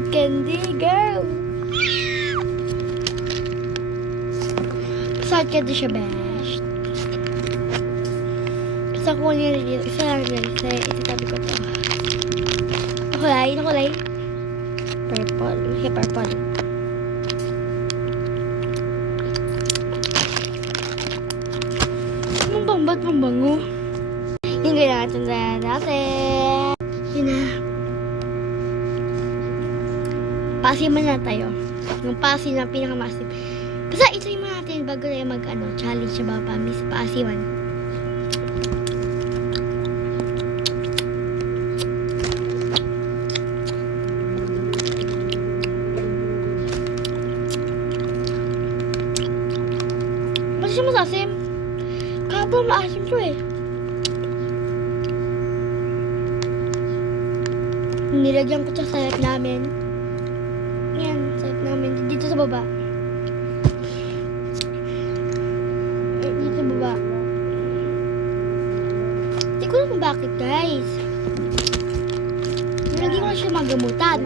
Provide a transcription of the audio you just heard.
hard candy, girl. Hard candy siya, best. Gusto ko niya rin. Isa lang rin. Isitabi ko to. Nakulay. Purple. Okay, purple. Ba't mabango? Yung kailangan tandaan natin. Yun na. Pasiman na tayo. Yung pasi na pinakamasin. Basta itry mo natin bago tayo challenge sa baba. Miss pasiman. Ba't siya masasim? Kapag maasim to eh. Nilagyan ko sa sayap namin. Yan, sayap namin. Dito sa baba. Dito sa baba. Hindi ko naman bakit, guys. Nilagyan ko na siya magamutan.